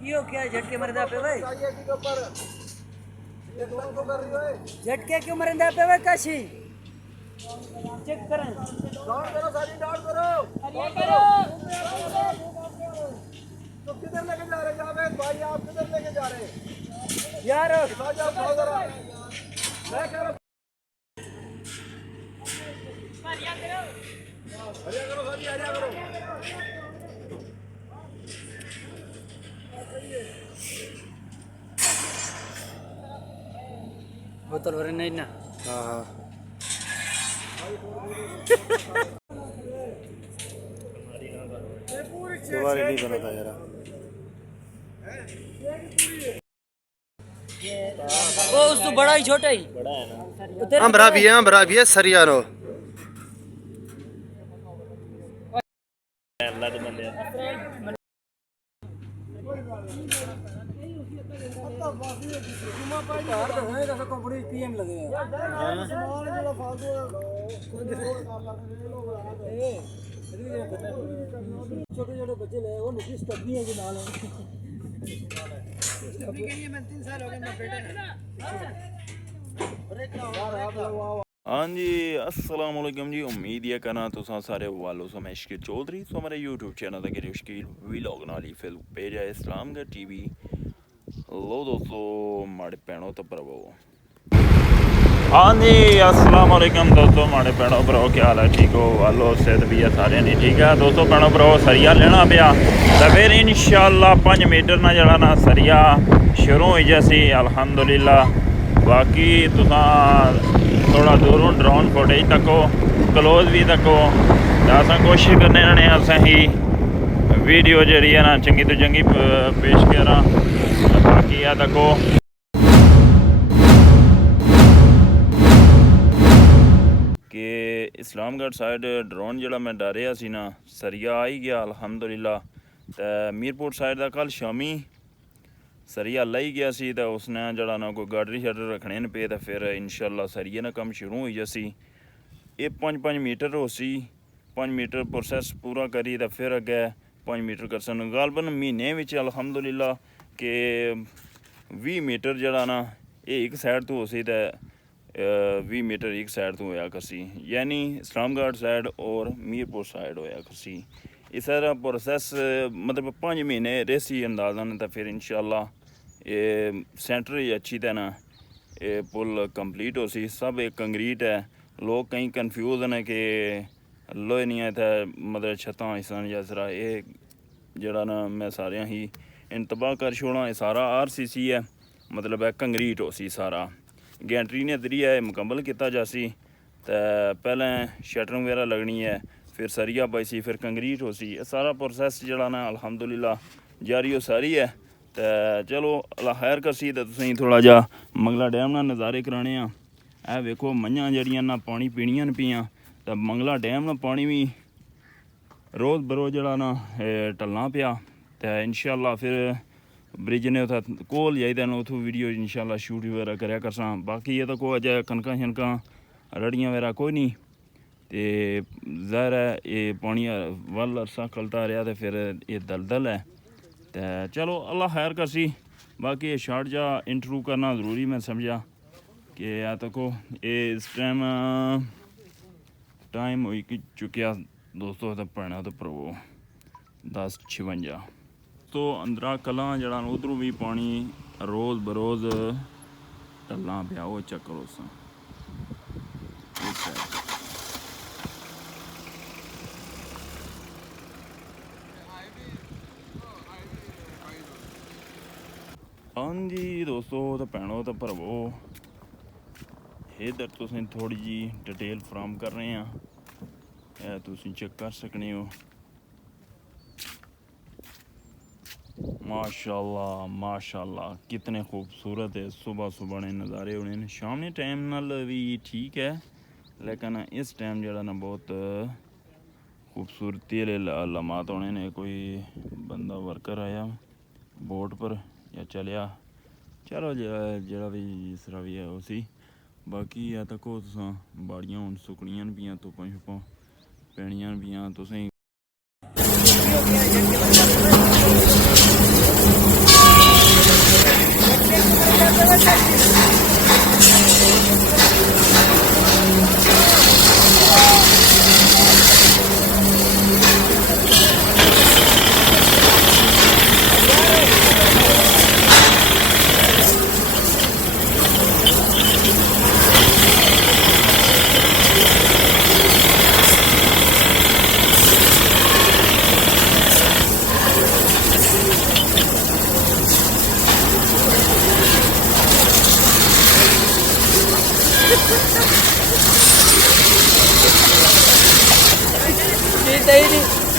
यो क्या झटके मरदा पे भाई झटके क्यों मरदा पे भाई काशी चेक करें डाउन करो सारी डाउन करो हरिया करो तो किधर लेके जा रहे जावेद भाई आप किधर लेके जा रहे हैं यार मैं कह रहा हरिया करो सारी हरिया करो बोतल भरे नहीं ना हाँ हाँ दोबारा नहीं बना था यार वो उससे बड़ा ही छोटा ही बड़ा है ना हम बरा भी है सरिया रो अल्लाह दे बंदे कंपनी पीएम लगे हैं छोटे छोटे बच्चे ले वो नुकस तभी है कि नाल अभी के लिए मैं 3 साल हो गए मैं बेटा हाँ जी अस्सलाम वालेकुम जी उम्मीद है करना तुसां सारे वालों समेश के चौधरी सो हमारे यूट्यूब चैनल तक मुश्किल व्लॉग नाली फेसबुक पेज है इस्लाम का टीवी लो दोस्तों माड़े भैनों तो भरावो हाँ जी अस्सलाम वालेकुम दोस्तों माड़े भैनों भरावो क्या हाल है ठीक हो वालो सेहत भी है सारे नहीं ठीक है दोस्तों भैनों भरावो सरिया लेना पिया तो फिर इंशाअल्लाह 5 मीटर ना जड़ा ना सरिया शुरू हो जैसी अल्हम्दुलिल्लाह बाकी तुसां थोड़ा दूरों ड्रोन फुटेज तको क्लोज भी तको अस कोशिश करने ने असें ही वीडियो जी है ना चंगी तो चंगी पेश करा बाकी आ तको कि इस्लामगढ़ साइड ड्रोन जड़ा मैं डरिया सी ना सरिया आई गया अल्हम्दुलिल्लाह तो मेरपुर साइड का कल शामी सरिया लाई गया सी तो उसने जड़ा ना कोई गाडरी शाडर रखने न पे तो फिर इंशाल्लाह सरिये ना कम शुरू हो जैसी ये 5 मीटर हो सी 5 मीटर प्रोसैस पूरा करी तो फिर अगे 5 मीटर कर सन गालबन महीने में अल्हम्दुलिल्लाह के 20 मीटर जड़ा ना ये एक साइड तो हो सी तो 20 मीटर एक साइड तो होया करसी यानी इस्लामगढ़ साइड और मीरपुर साइड होया करसी इस तरह प्रोसैस मतलब 5 महीने रेसी अंदाज़न तो फिर इंशाल्लाह ये सेंटर ही अच्छी तरह ये पुल कंप्लीट हो सी सब एक कंक्रीट है लोग कहीं कन्फ्यूज हैं कि लोहे नहीं है था मतलब छत्तां हिस्सा या सरा ये जड़ा ना मैं सारे ही इंतबाह कर छोड़ा ये सारा RCC है मतलब है कंक्रीट हो सी सारा गैंट्री ने जरिए मुकम्मल किया जासी तो पहले शटरिंग वगैरह लगनी है फिर सरिया पाई सी फिर कंक्रीट हो सी सारा प्रोसैस जड़ा ना अल्हम्दुलिल्लाह जारी हो सारी है तो चलो अल्लाह खैर करसी तो तुसें थोड़ा जा मंगला डैम ना नज़ारे कराने आ वेखो मईयां जड़ियां ना पानी पीनियां न पियां तो मंगला डैम ना पानी भी रोज़ बरोज़ जड़ा ना टलना पिया तो इंशाल्लाह फिर ब्रिज ने उत्थै कोल जाइदा न उत्थों वीडियो इंशाल्लाह शूट वगैरह कराया करसां बाकी ये तो कोई अजय कनकां शनकां रड़ियां वगैरह कोई नहीं तो ज़ाहिर है ये पानी वल अरसा खलता रहा तो फिर ये दलदल है तो चलो अल्लाह खैर करसी बाकी ये शार्ट जा इंटरव्यू करना ज़रूरी मैं समझा कि या तको ये इस टाइम हो चुकिया दोस्तों तो भैनों तो भरावो 10:56 तो अंदरा कलां जड़ा उधरों भी पानी रोज़ बरोज़ टलना पिया वो चेक करो हाँ जी दोस्तों तो भैनों तो भरावो इधर तुसें थोड़ी जी डिटेल फ्राहम कर रहे हैं तुसीं चेक कर सकने हो माशाल्लाह माशाल्लाह कितने खूबसूरत है सुबह सुबह ने नज़ारे होने शाम ने टाइम नाल भी ठीक है लेकिन इस टाइम जड़ा ना बहुत खूबसूरती लम्हात होने ने कोई बंदा वर्कर आया बोट पर या चलिया चलो जरा भी जिस तरह भी है उसी बाकी या तको तुसां बाड़ियां हुण सुकनियां न पियां धुप्पां शुप्पां पैनियां न पियां तुसें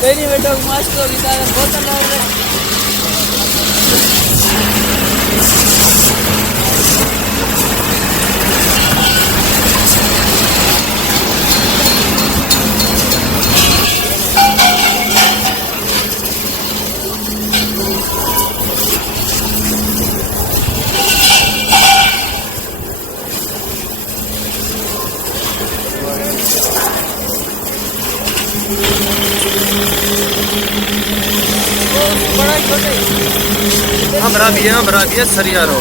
नहीं बेटा मस्त होगी बहुत अच्छा लग रहा है। हमरा भी है सरिया रो